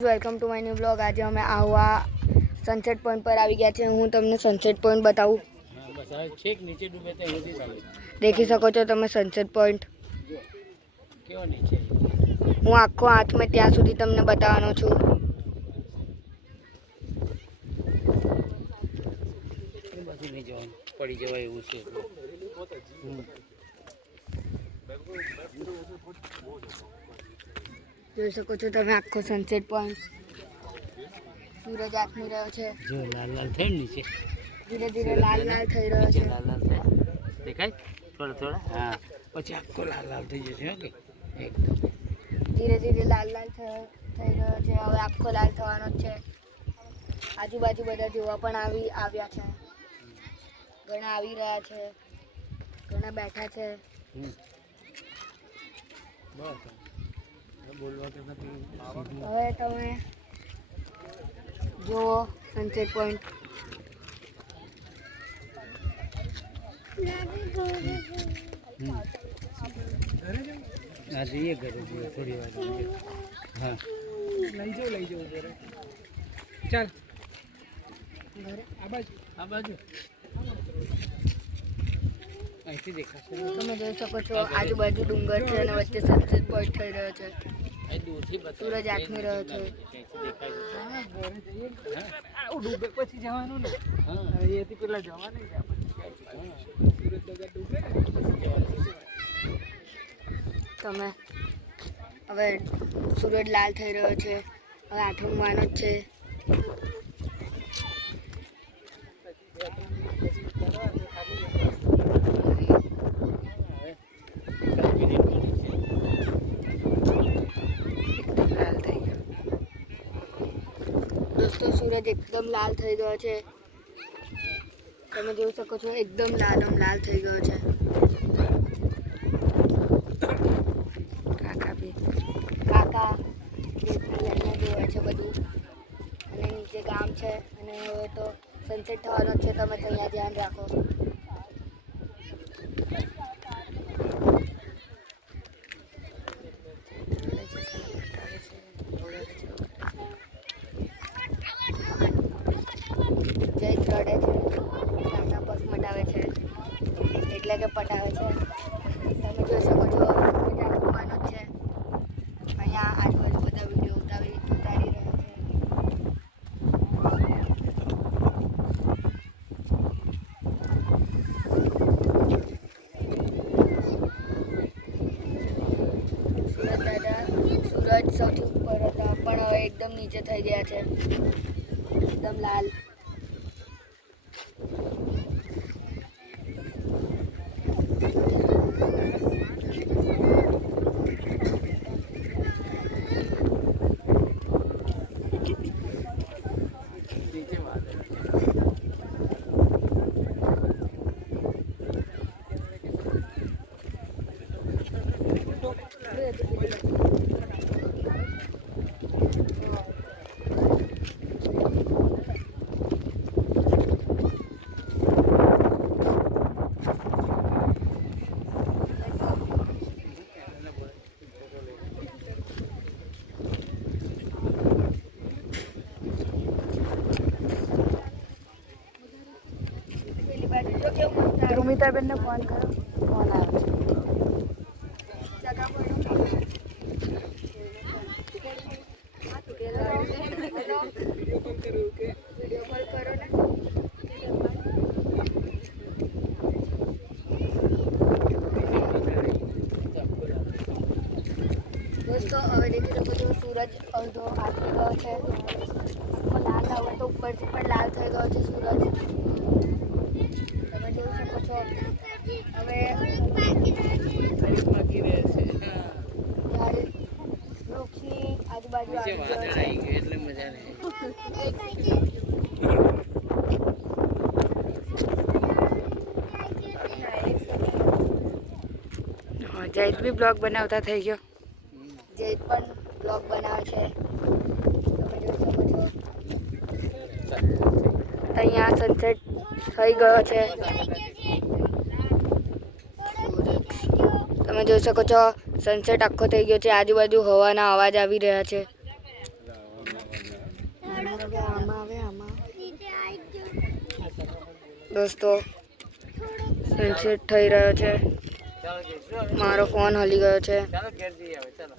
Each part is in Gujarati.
Welcome to my new blog. આજે અમે આવા સનસેટ પોઈન્ટ પર આવી ગયા છે। હું તમને સનસેટ પોઈન્ટ બતાવું। દેખી શકો છો તમે સનસેટ પોઈન્ટ। હું આખો હાથમાં ત્યાં સુધી તમને બતાવવાનો છું। પડી જવાય એવું છે। જોઈ શકો છો તમે આખો સનસેટ પોઈન્ટ। સૂરજ આથમી રહ્યો છે। જો લાલ લાલ થયો નીચે, ધીરે ધીરે લાલ લાલ થઈ રહ્યો છે। લાલ લાલ થાય દેખાય થોડા થોડા। હા, પછી આખો લાલ લાલ થઈ જશે। ઓકે, એકદમ ધીરે ધીરે લાલ લાલ થઈ રહ્યો છે। હવે આખો લાલ થવાનો જ છે। આજુબાજુ બધા જોવા પણ આવ્યા છે। ઘણા આવી રહ્યા છે, ઘણા બેઠા છે। હવે તમે જુઓ સનસેટ પોઈન્ટ। હા, જઈએ ઘરે જઈએ થોડી વાર। હા, લઈ જાઓ ઘરે। ચાલ ઘરે આ બાજુ અહીંથી દેખાશે। તમે જોઈ શકો છો આજુબાજુ ડુંગર છે અને વચ્ચે સનસેટ પોઈન્ટ થઈ રહ્યો છે। સૂરજ આથમી રહ્યો છે। ડુંગર પછી જવાનું ને, અહીંયાથી પેલા જવાનું જ તમે હવે સૂરજ લાલ થઈ રહ્યો છે। હવે આથમવાનો જ છે। દોસ્તો સૂરજ એકદમ લાલ થઈ ગયો છે। તમે જોઈ શકો છો એકદમ લાલ થઈ ગયો છે। કાકા લઈને જોવે છે બધું, અને નીચે ગામ છે અને હવે તો સનસેટ થવાનો છે। તમે અહીંયા ધ્યાન રાખો। જય રડે છે, કાકા પગ મટાવે છે, એટલે કે પટાવે છે। તમે જોઈ શકો છો ઘુમવાનો છે। અહીંયા આજુબાજુ બધા વિડીયો ઉતારી રહ્યા છે। સૂરજ સૌથી ઉપર હતા પણ હવે એકદમ નીચે થઈ ગયા છે, એકદમ લાલ। રૂમિતાબેનને ફોન કરો, ફોન આવે છે। વિડીયો કોલ કરો ને। દોસ્તો હવે દેખી શકો છો સૂરજ અડધો આથમી ગયો છે। આખો લાલ હવે તો ઉપરથી પણ લાલ થઈ ગયો છે સૂરજ। તમે જોઈ શકો છો હવે વૃક્ષની આજુબાજુ આવી ગયો છે એટલે મજા નહીં। જૈત બી બ્લોગ બનાવતા થઈ ગયો। જૈત પણ બ્લોગ બનાવે છે। તમે જોઈ શકો છો અહીંયા સનસેટ થઈ ગયો છે। તમે જોઈ શકો છો સનસેટ આખો થઈ ગયો છે। આજુબાજુ હવાના અવાજ આવી રહ્યા છે। દોસ્તો સનસેટ થઈ રહ્યો છે. ચાલો જઈશું હવે. મારો ફોન હલી ગયો છે. ચાલો ઘેર જઈએ હવે ચાલો.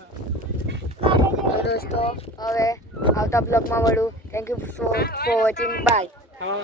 તો દોસ્તો હવે આવતા બ્લોગમાં મળું. Thank you for watching. Bye. હા